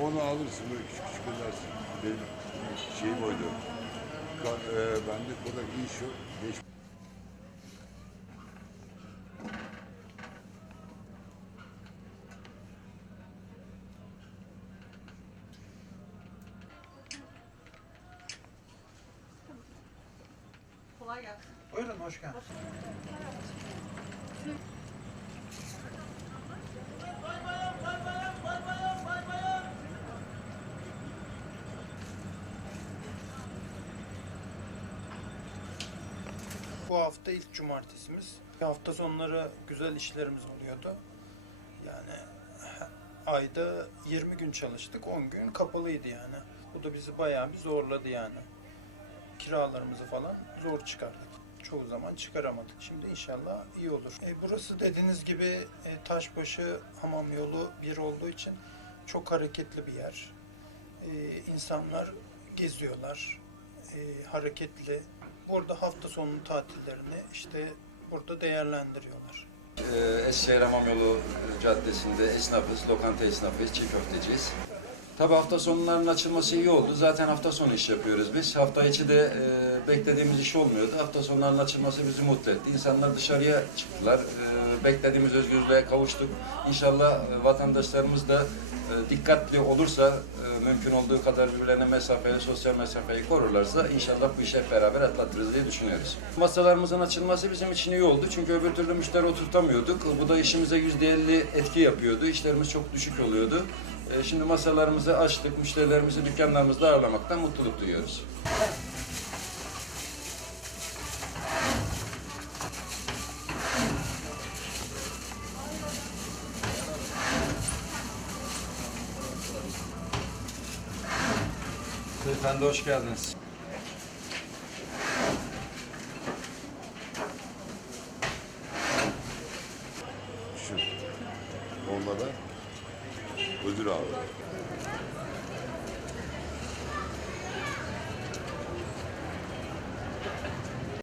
Onu alırsın böyle küçük küçük edersin. Benim şeyim oydu. Ka- e, bende kadar iyi şu. Beş Kolay gelsin. Buyurun hoş geldiniz. Bu hafta ilk cumartesimiz. Hafta sonları güzel işlerimiz oluyordu. Yani ayda 20 gün çalıştık, 10 gün kapalıydı yani. Bu da bizi bayağı bir zorladı yani. Kiralarımızı falan zor çıkardık. Çoğu zaman çıkaramadık. Şimdi inşallah iyi olur. E, burası dediğiniz gibi e, Taşbaşı hamam yolu bir olduğu için çok hareketli bir yer. E, insanlar geziyorlar, e, hareketli. Burada hafta sonu tatillerini işte burada değerlendiriyorlar. Ee, Eskişehir Hamam Yolu Caddesi'nde esnafız, lokanta esnafıyız, çiğ köfteciyiz. Tabii hafta sonlarının açılması iyi oldu. Zaten hafta sonu iş yapıyoruz biz. Hafta içi de e, beklediğimiz iş olmuyordu. Hafta sonlarının açılması bizi mutlu etti. İnsanlar dışarıya çıktılar. E, beklediğimiz özgürlüğe kavuştuk. İnşallah e, vatandaşlarımız da e, dikkatli olursa, e, mümkün olduğu kadar birbirlerine mesafeyi, sosyal mesafeyi korurlarsa inşallah bu işi beraber atlatırız diye düşünüyoruz. Masalarımızın açılması bizim için iyi oldu. Çünkü öbür türlü müşteri oturtamıyorduk. Bu da işimize yüzde elli etki yapıyordu. İşlerimiz çok düşük oluyordu. E, Şimdi masalarımızı açtık, müşterilerimizi dükkanlarımızda ağırlamaktan mutluluk duyuyoruz. Beyefendi hoş geldiniz. düşün. Olmadan ödül aldı.